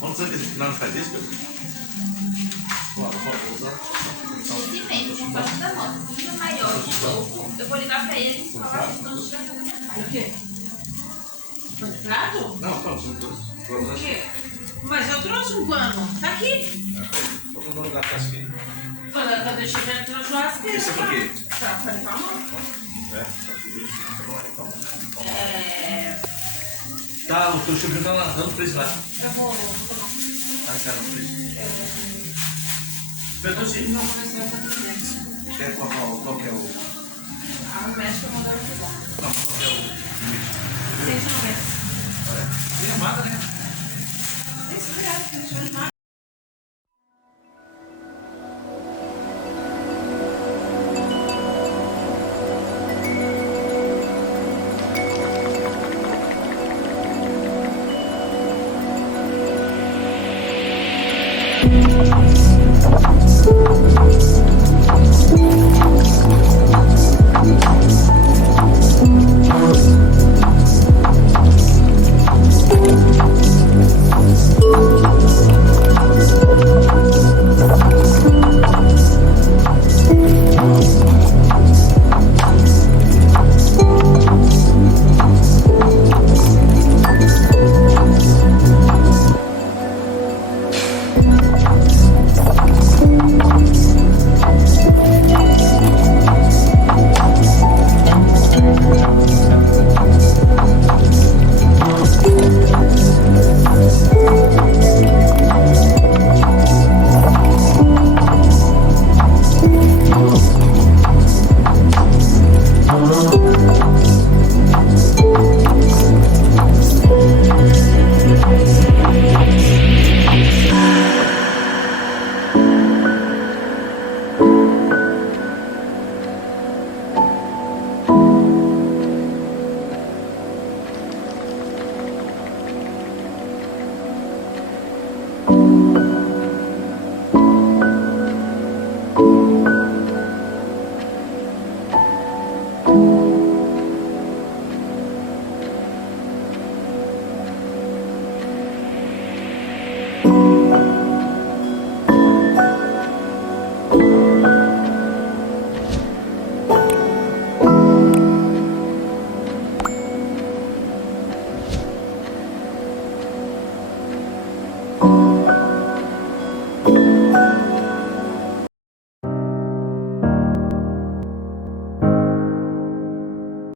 Quantos anos que não faz isso? Esse mesmo, com sorte da moto. Se for maior de novo, eu vou ligar pra ele e falar que não estiver fazendo minha casa. O quê? Prato? Não, não, são todos. O quê? Mas eu trouxe um pano. Tá aqui. Vou no lugar da churrasqueira. Quando eu deixei dentro da churrasqueira. Esse é por quê? Pra limpar a mão. Tá, o teu chuveiro tá dando preço lá. Eu vou tomar. Tá, cara, no preço. Pedrozinho. Não, mas vai estar tudo dentro. Quer qual que é o... A médica mandou eu pegar. Não, qual que é o... 190. Tem amada, né? Esse reais, deixa eu limpar.